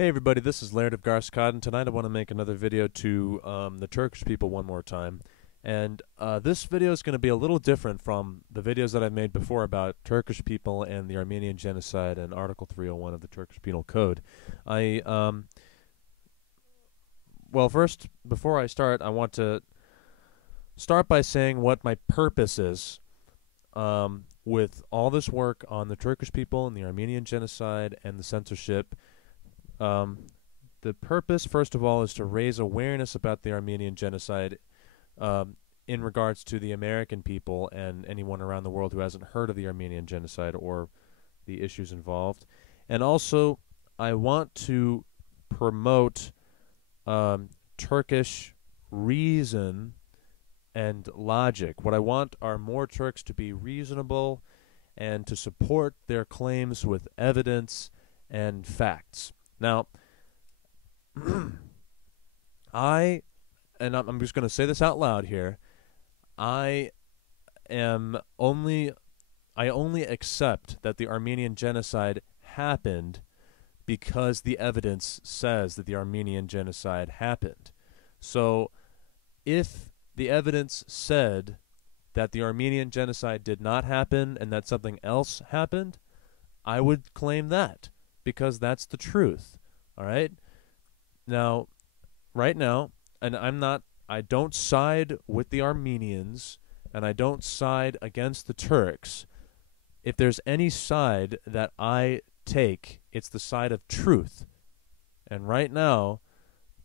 Hey everybody, this is Laird of Garskad, and tonight I want to make another video to the Turkish people one more time. And this video is going to be a little different from the videos that I've made before about Turkish people and the Armenian genocide and Article 301 of the Turkish Penal Code. I, well, first, before I start, I want to start by saying what my purpose is with all this work on the Turkish people and the Armenian genocide and the censorship. Um, the purpose, first of all, is to raise awareness about the Armenian genocide in regards to the American people and anyone around the world who hasn't heard of the Armenian genocide or the issues involved. And also, I want to promote Turkish reason and logic. What I want are more Turks to be reasonable and to support their claims with evidence and facts. Now, I'm just going to say this out loud here. I only accept that the Armenian genocide happened because the evidence says that the Armenian genocide happened. So, if the evidence said that the Armenian genocide did not happen and that something else happened, I would claim that, because that's the truth. All right? Now, right now, and I don't side with the Armenians and I don't side against the Turks. If there's any side that I take, it's the side of truth. And right now,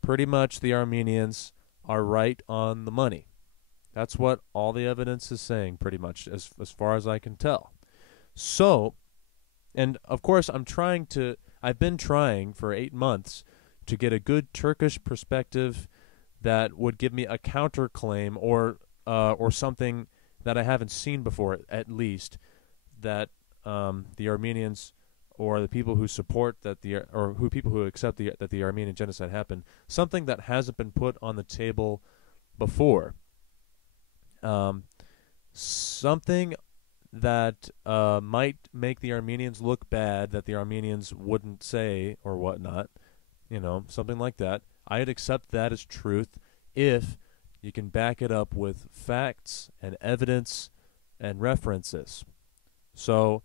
pretty much the Armenians are right on the money. That's what all the evidence is saying, pretty much, as far as I can tell. So, and of course, I've been trying for 8 months to get a good Turkish perspective that would give me a counterclaim or something that I haven't seen before, at least, that the Armenians or the people who support that people who accept that the Armenian genocide happened, something that hasn't been put on the table before, something that might make the Armenians look bad, that the Armenians wouldn't say or whatnot, something like that. I'd accept that as truth if you can back it up with facts and evidence and references. So,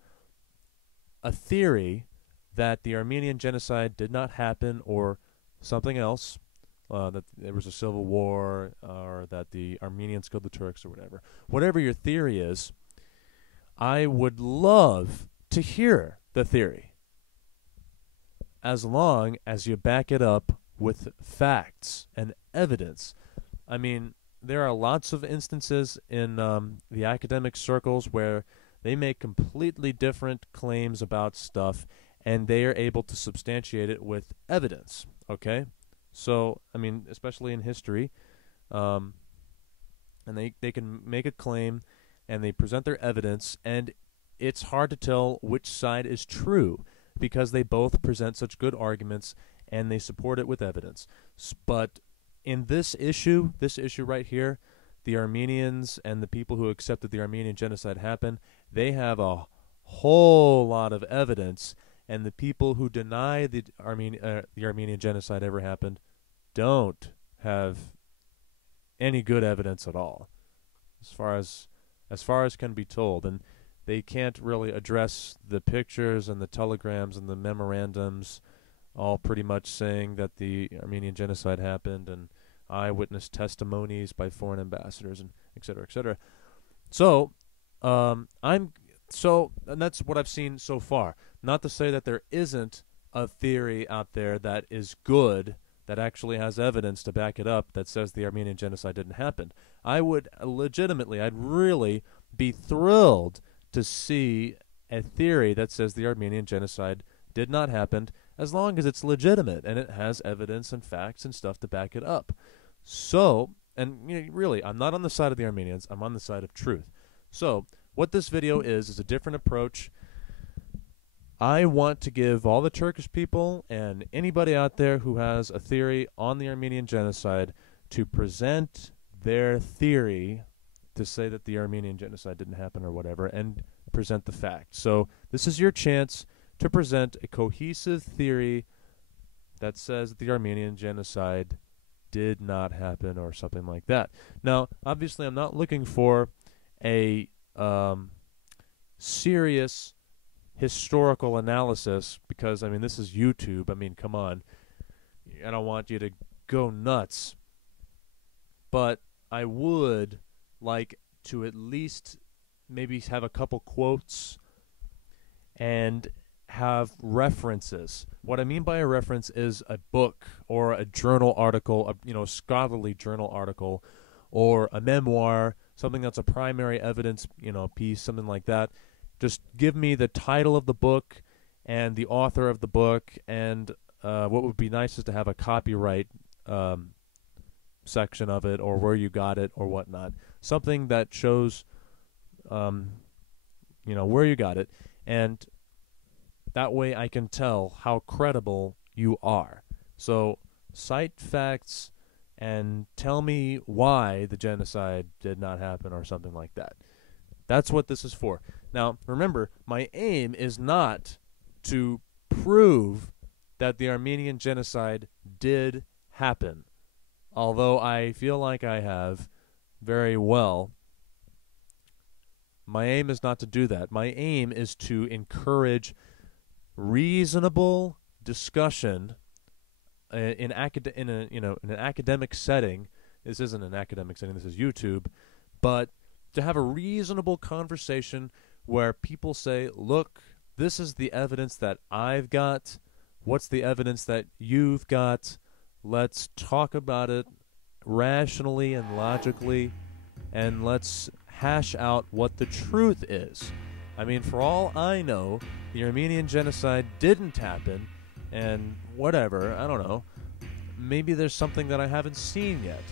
a theory that the Armenian genocide did not happen or something else, that there was a civil war or that the Armenians killed the Turks or whatever your theory is, I would love to hear the theory, as long as you back it up with facts and evidence. I mean, there are lots of instances in the academic circles where they make completely different claims about stuff, and they are able to substantiate it with evidence, okay? So, I mean, especially in history, and they can make a claim, and they present their evidence, and it's hard to tell which side is true, because they both present such good arguments and they support it with evidence. But in this issue right here, the Armenians and the people who accept that the Armenian genocide happened, they have a whole lot of evidence, and the people who deny the Armenian genocide ever happened don't have any good evidence at all, as far as can be told. And they can't really address the pictures and the telegrams and the memorandums, all pretty much saying that the Armenian genocide happened, and eyewitness testimonies by foreign ambassadors, and et cetera, et cetera. So, and that's what I've seen so far. Not to say that there isn't a theory out there that is good, that actually has evidence to back it up, that says the Armenian genocide didn't happen. I'd really be thrilled to see a theory that says the Armenian genocide did not happen, as long as it's legitimate and it has evidence and facts and stuff to back it up. So, and really, I'm not on the side of the Armenians, I'm on the side of truth. So, what this video is a different approach. I want to give all the Turkish people and anybody out there who has a theory on the Armenian genocide to present their theory to say that the Armenian genocide didn't happen or whatever, and present the facts. So this is your chance to present a cohesive theory that says that the Armenian genocide did not happen or something like that. Now, obviously, I'm not looking for a serious historical analysis because, I mean, this is YouTube. I mean, come on. I don't want you to go nuts. But I would like to at least maybe have a couple quotes and have references. What I mean by a reference is a book or a journal article, a scholarly journal article, or a memoir, something that's a primary evidence, piece, something like that. Just give me the title of the book and the author of the book, and what would be nice is to have a copyright section of it, or where you got it, or whatnot. Something that shows, where you got it, and that way I can tell how credible you are. So cite facts and tell me why the genocide did not happen or something like that. That's what this is for. Now, remember, my aim is not to prove that the Armenian genocide did happen, although I feel like I have very well. My aim is not to do that. My aim is to encourage reasonable discussion in an academic setting. This isn't an academic setting. This is YouTube, but to have a reasonable conversation where people say, look, this is the evidence that I've got. What's the evidence that you've got? Let's talk about it rationally and logically, and let's hash out what the truth is. I mean, for all I know, the Armenian genocide didn't happen, and whatever, I don't know. Maybe there's something that I haven't seen yet.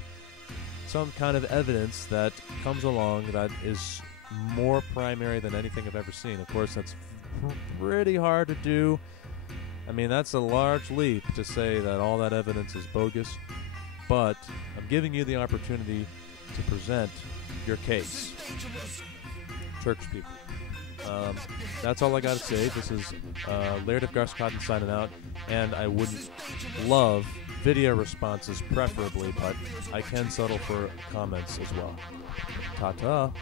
Some kind of evidence that comes along that is more primary than anything I've ever seen. Of course, that's pretty hard to do. I mean, that's a large leap to say that all that evidence is bogus, but I'm giving you the opportunity to present your case. Turkish people. That's all I got to say. This is Laird of Garskottin signing out, and I would love video responses preferably, but I can settle for comments as well. Ta-ta.